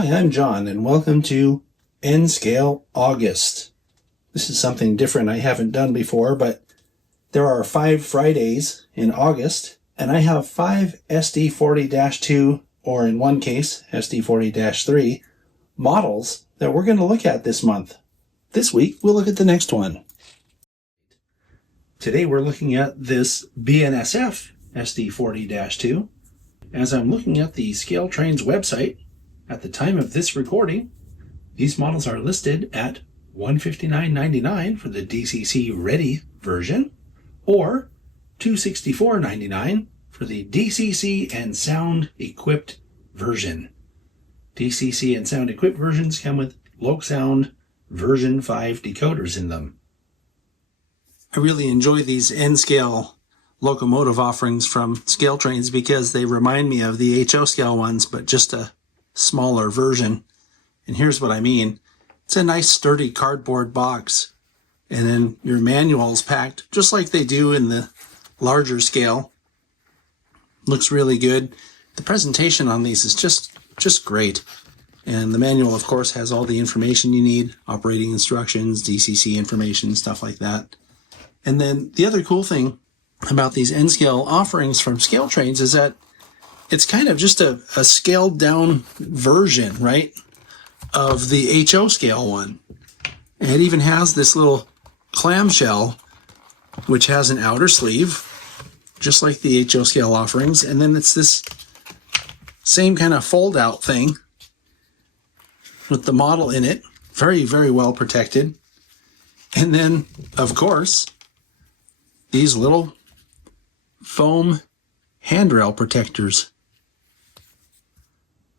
Hi, I'm John, and welcome to N-Scale August. This is something different I haven't done before, but there are 5 Fridays in August, and I have 5 SD40-2, or in one case, SD40-3, models that we're going to look at this month. This week, we'll look at the next one. Today, we're looking at this BNSF SD40-2. As I'm looking at the ScaleTrains website, at the time of this recording, these models are listed at $159.99 for the DCC Ready version, or $264.99 for the DCC and Sound Equipped version. DCC and Sound Equipped versions come with LoCSound version 5 decoders in them. I really enjoy these N-scale locomotive offerings from ScaleTrains because they remind me of the HO scale ones, but just a smaller version. And here's what I mean. It's a nice sturdy cardboard box, and then your manual's packed just like they do in the larger scale. Looks really good. The presentation on these is just great. And the manual, of course, has all the information you need, operating instructions, DCC information, stuff like that. And then the other cool thing about these N-scale offerings from ScaleTrains is that it's kind of just a scaled down version, right, of the HO scale one. And it even has this little clamshell, which has an outer sleeve, just like the HO scale offerings. And then it's this same kind of fold out thing with the model in it. Very, very well protected. And then, of course, these little foam handrail protectors.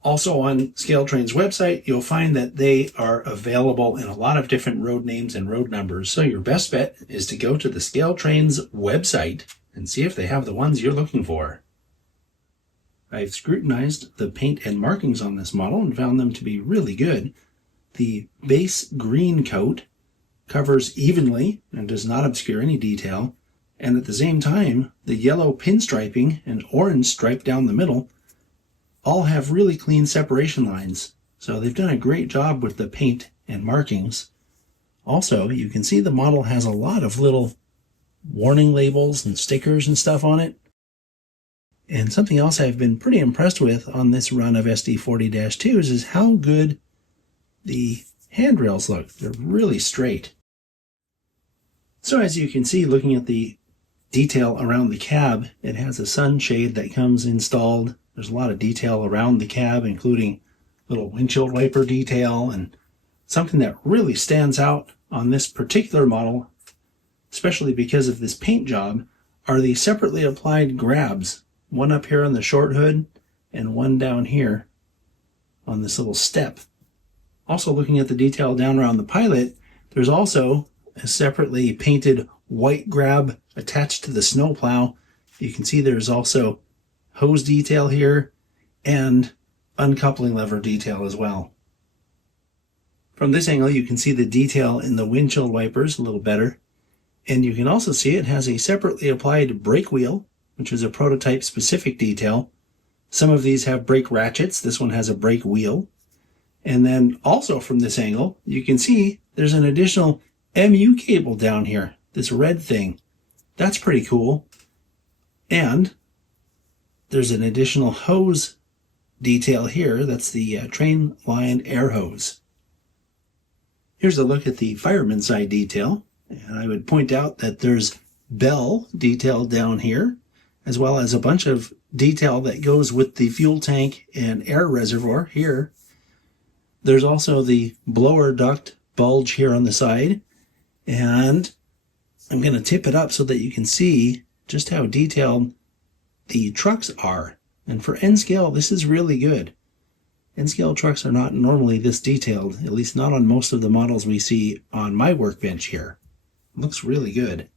Also on ScaleTrains website, you'll find that they are available in a lot of different road names and road numbers. So your best bet is to go to the ScaleTrains website and see if they have the ones you're looking for. I've scrutinized the paint and markings on this model and found them to be really good. The base green coat covers evenly and does not obscure any detail. And at the same time, the yellow pinstriping and orange stripe down the middle all have really clean separation lines. So they've done a great job with the paint and markings. Also, you can see the model has a lot of little warning labels and stickers and stuff on it. And something else I've been pretty impressed with on this run of SD40-2s is how good the handrails look. They're really straight. So as you can see, looking at the detail around the cab, it has a sunshade that comes installed. There's a lot of detail around the cab, including little windshield wiper detail, and something that really stands out on this particular model, especially because of this paint job, are the separately applied grabs. One up here on the short hood and one down here on this little step. Also looking at the detail down around the pilot, there's also a separately painted white grab attached to the snowplow. You can see there's also hose detail here and uncoupling lever detail as well. From this angle, you can see the detail in the windshield wipers a little better. And you can also see it has a separately applied brake wheel, which is a prototype specific detail. Some of these have brake ratchets. This one has a brake wheel. And then also from this angle, you can see there's an additional MU cable down here, this red thing. That's pretty cool. And there's an additional hose detail here. That's the train line air hose. Here's a look at the fireman side detail. And I would point out that there's bell detail down here, as well as a bunch of detail that goes with the fuel tank and air reservoir here. There's also the blower duct bulge here on the side. And I'm going to tip it up so that you can see just how detailed the trucks are. And for N-scale, this is really good. N-scale trucks are not normally this detailed, at least not on most of the models we see on my workbench here. It looks really good.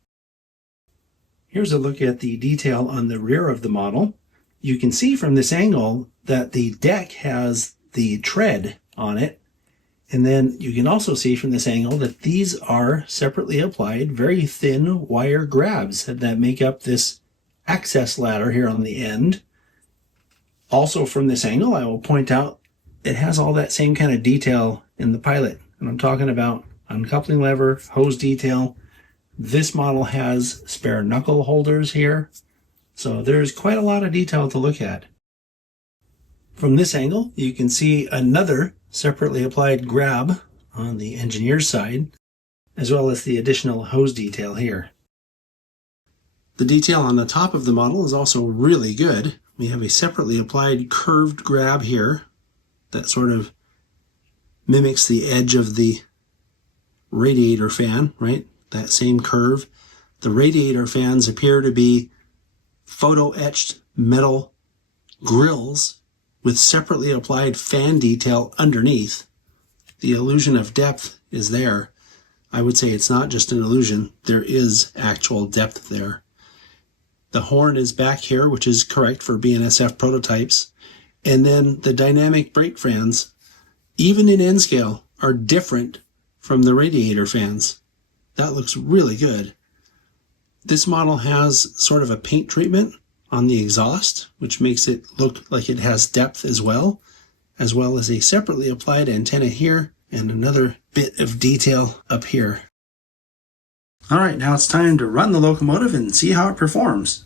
Here's a look at the detail on the rear of the model. You can see from this angle that the deck has the tread on it. And then you can also see from this angle that these are separately applied, very thin wire grabs that make up this access ladder here on the end. Also from this angle, I will point out it has all that same kind of detail in the pilot. And I'm talking about uncoupling lever, hose detail. This model has spare knuckle holders here. So there's quite a lot of detail to look at. From this angle, you can see another separately applied grab on the engineer's side, as well as the additional hose detail here. The detail on the top of the model is also really good. We have a separately applied curved grab here that sort of mimics the edge of the radiator fan, right? That same curve. The radiator fans appear to be photo-etched metal grills with separately applied fan detail underneath. The illusion of depth is there. I would say it's not just an illusion. There is actual depth there. The horn is back here, which is correct for BNSF prototypes. And then the dynamic brake fans, even in N-scale, are different from the radiator fans. That looks really good. This model has sort of a paint treatment on the exhaust, which makes it look like it has depth as well as a separately applied antenna here and another bit of detail up here. All right, now it's time to run the locomotive and see how it performs.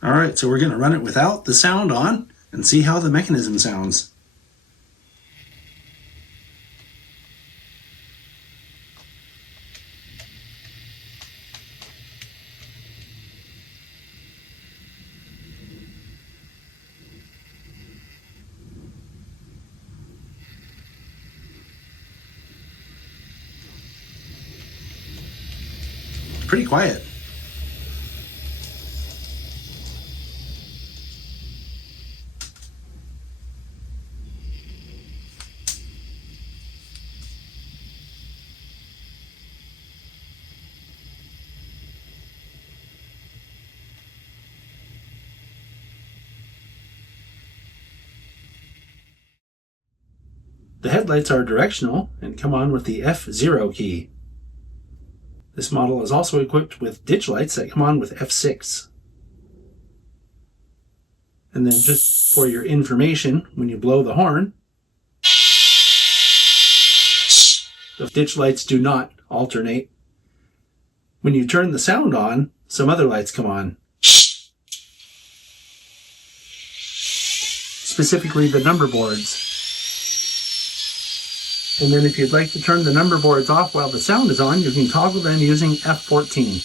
All right, so we're going to run it without the sound on and see how the mechanism sounds. Pretty quiet. The headlights are directional and come on with the F0 key. This model is also equipped with ditch lights that come on with F6. And then just for your information, when you blow the horn, the ditch lights do not alternate. When you turn the sound on, some other lights come on. Specifically the number boards. And then if you'd like to turn the number boards off while the sound is on, you can toggle them using F14.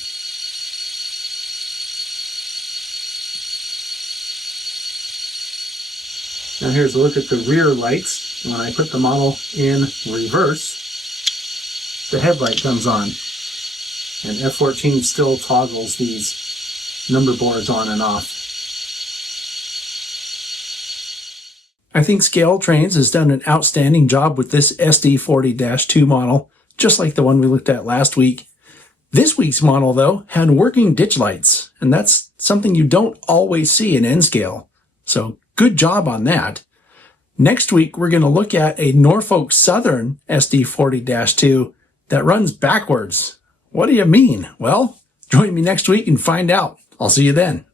Now here's a look at the rear lights. When I put the model in reverse, the headlight comes on, and F14 still toggles these number boards on and off. I think ScaleTrains has done an outstanding job with this SD40-2 model, just like the one we looked at last week. This week's model, though, had working ditch lights, and that's something you don't always see in N-Scale. So good job on that. Next week, we're going to look at a Norfolk Southern SD40-2 that runs backwards. What do you mean? Well, join me next week and find out. I'll see you then.